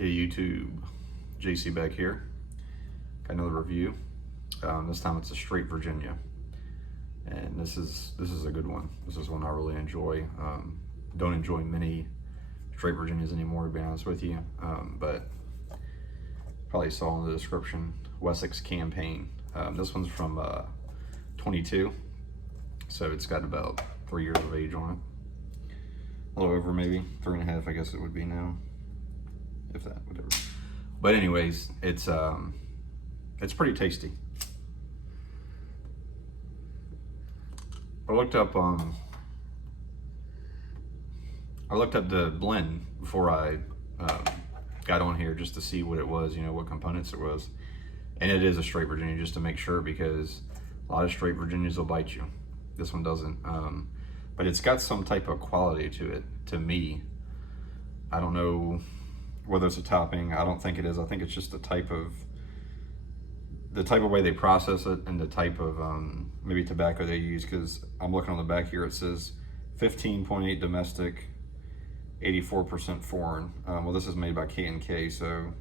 Hey YouTube, JC back here. Got another review. This time it's a straight Virginia, and this is a good one. This is one I really enjoy. Don't enjoy many straight Virginias anymore, to be honest with you. But probably saw in the description, Wessex campaign. This one's from 22, so it's got about 3 years of age on it. A little over, maybe 3.5, I guess it would be now. If that, whatever. But anyways, it's pretty tasty. I looked up the blend before I got on here just to see what it was, you know, what components it was. And it is a straight Virginia, just to make sure, because a lot of straight Virginias will bite you. This one doesn't. But it's got some type of quality to it, to me. I don't know whether it's a topping. I don't think it is. I think it's just the type of way they process it, and the type of maybe tobacco they use, because I'm looking on the back here, it says 15.8 domestic, 84% foreign. Well, this is made by K&K, so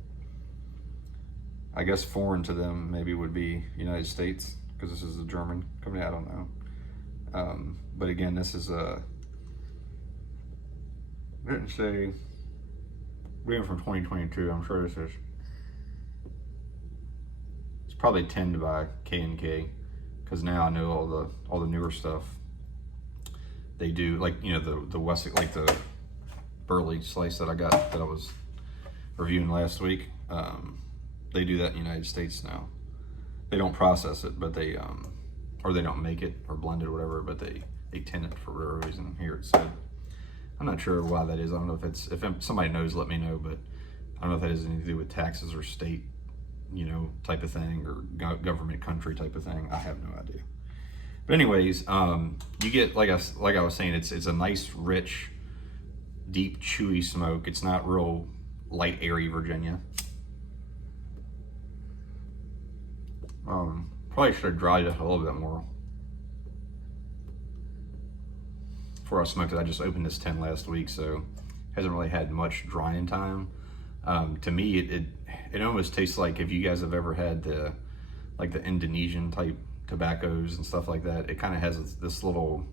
I guess foreign to them maybe would be United States, because this is a German company. I don't know. But again, this is a, I didn't say, being from 2022, I'm sure this is, it's probably tinned by K&K, because now I know all the newer stuff they do, like, you know, the Wessex, like the burley slice that I got, that I was reviewing last week. They do that in the United States now. They don't process it, but they or they don't make it or blend it or whatever, but they tin it for whatever reason. Here it said, I'm not sure why that is. I don't know if it's, if somebody knows, let me know, but I don't know if that has anything to do with taxes or state, you know, type of thing, or government country type of thing. I have no idea. But anyways, you get, like I was saying, it's a nice, rich, deep, chewy smoke. It's not real light, airy Virginia. Probably should have dried it a little bit more before I smoked it. I just opened this tin last week, so hasn't really had much drying time. To me, it almost tastes like, if you guys have ever had the Indonesian type tobaccos and stuff like that, it kind of has this little,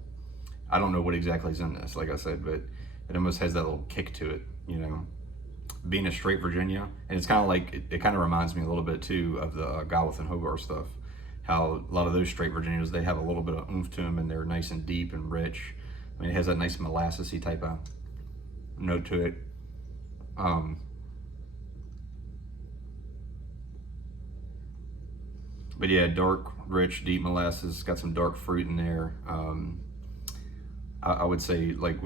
I don't know what exactly is in this, like I said, but it almost has that little kick to it, you know, being a straight Virginia. And it's kind of like, it kind of reminds me a little bit too of the Galwith and Hogarth stuff, how a lot of those straight Virginias, they have a little bit of oomph to them, and they're nice and deep and rich. I mean, it has that nice molassesy type of note to it. But yeah, dark, rich, deep molasses, got some dark fruit in there. I would say like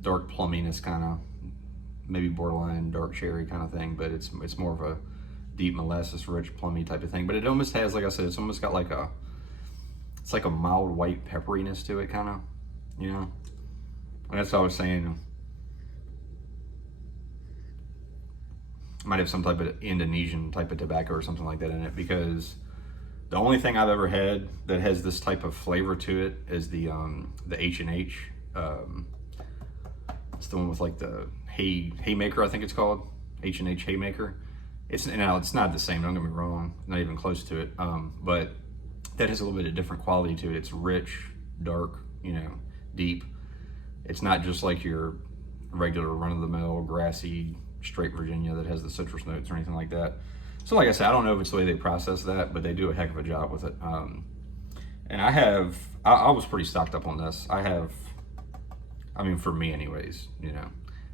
dark plumminess, kind of, maybe borderline dark cherry kind of thing, but it's more of a deep molasses, rich, plummy type of thing. But it almost has, like I said, it's almost got like it's like a mild white pepperiness to it, kind of, you know. And that's what I was saying. Might have some type of Indonesian type of tobacco or something like that in it, because the only thing I've ever had that has this type of flavor to it is the H&H. It's the one with like the haymaker, I think it's called, H&H haymaker. It's not the same, don't get me wrong, not even close to it. But that has a little bit of different quality to it. It's rich, dark, you know, deep. It's not just like your regular run-of-the-mill grassy straight Virginia that has the citrus notes or anything like that. So like I said, I don't know if it's the way they process that, but they do a heck of a job with it. And I was pretty stocked up on this. I mean, for me anyways, you know,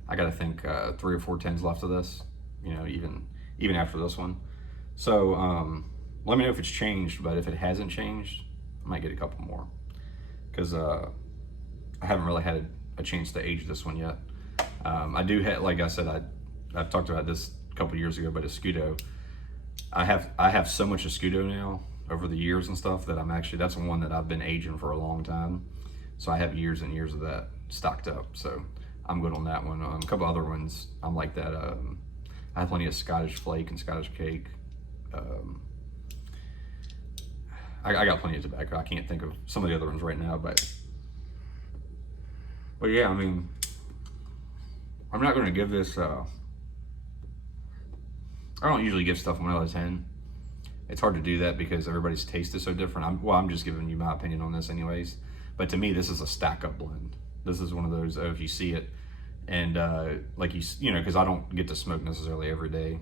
I got to think 3 or 4 tins left of this, you know, even after this one. So let me know if it's changed, but if it hasn't changed, I might get a couple more, because I haven't really had a chance to age this one yet. I do have, like I said, I've talked about this a couple years ago, but Escudo, I have so much Escudo now over the years and stuff that that's one that I've been aging for a long time. So I have years and years of that stocked up. So I'm good on that one. A couple other ones, I'm like that. I have plenty of Scottish Flake and Scottish Cake. I got plenty of tobacco. I can't think of some of the other ones right now, but yeah, I mean, I'm not going to give this I don't usually give stuff 1 out of 10. It's hard to do that because everybody's taste is so different. I'm just giving you my opinion on this anyways. But to me, this is a stack up blend. This is one of those, if you see it, and like you know, because I don't get to smoke necessarily every day.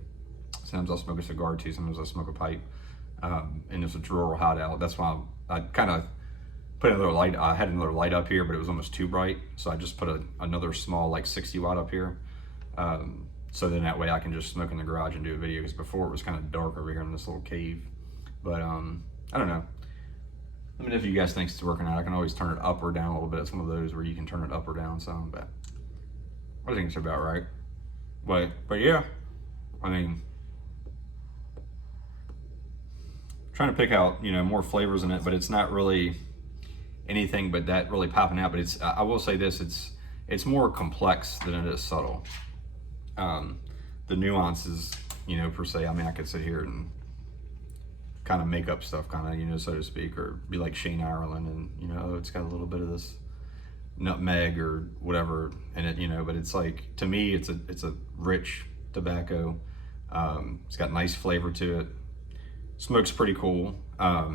Sometimes I'll smoke a cigar too, sometimes I'll smoke a pipe. And it's a rural hideout. That's why I kind of put another light. I had another light up here, but it was almost too bright. So I just put another small, like 60 watt up here. So then that way I can just smoke in the garage and do a video, because before it was kind of dark over here in this little cave. But I don't know. Let me know if you guys think it's working out. I can always turn it up or down a little bit. It's one of those where you can turn it up or down some, but I think it's about right. But yeah, I mean, trying to pick out, you know, more flavors in it, but it's not really anything but that really popping out. But it's, I will say this, it's more complex than it is subtle. The nuances, you know, per se, I mean, I could sit here and kind of make up stuff, kind of, you know, so to speak, or be like Shane Ireland and, you know, it's got a little bit of this nutmeg or whatever in it, you know, but it's like, to me, it's a rich tobacco. It's got nice flavor to it. Smoke's pretty cool. I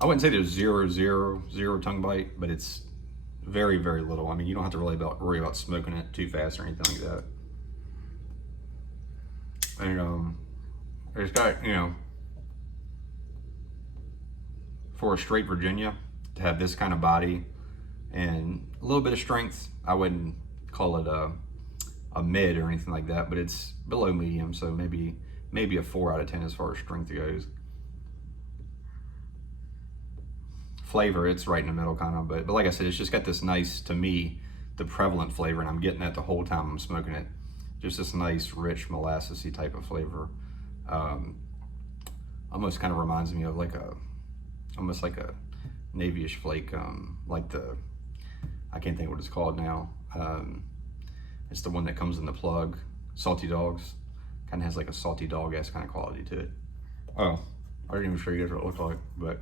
wouldn't say there's zero tongue bite, but it's very, very little. I mean, you don't have to really worry about smoking it too fast or anything like that. And it's got, you know, for a straight Virginia to have this kind of body and a little bit of strength, I wouldn't call it a mid or anything like that, but it's below medium, so maybe a 4 out of 10 as far as strength goes. Flavor, it's right in the middle kind of, but like I said, it's just got this nice, to me, the prevalent flavor, and I'm getting that the whole time I'm smoking it. Just this nice, rich, molassesy type of flavor. Almost kind of reminds me of like almost like a Navy-ish flake, like I can't think what it's called now. It's the one that comes in the plug, Salty Dogs. Kind of has like a salty dog-ass kind of quality to it. Oh, I didn't even show you guys what it looked like, but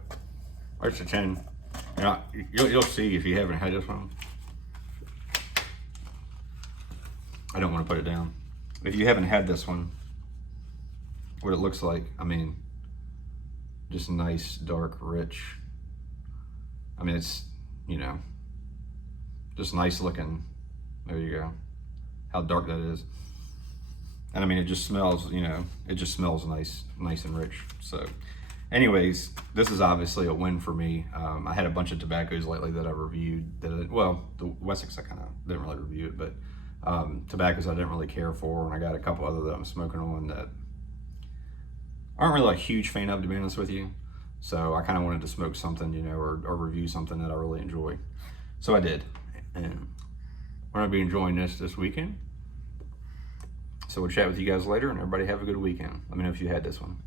it's a 10. Yeah, you'll see if you haven't had this one. I don't want to put it down. If you haven't had this one, what it looks like, I mean, just nice, dark, rich. I mean, it's, you know, just nice looking. There you go. How dark that is. And I mean, it just smells, you know, it just smells nice and rich. So anyways, this is obviously a win for me. I had a bunch of tobaccos lately that I reviewed. Well, the Wessex I kind of didn't really review it, but tobaccos I didn't really care for, and I got a couple other that I'm smoking on that aren't really a huge fan of, to be honest with you. So I kind of wanted to smoke something, you know, or review something that I really enjoy. So I did, and we're gonna be enjoying this weekend. So we'll chat with you guys later, and everybody have a good weekend. Let me know if you had this one.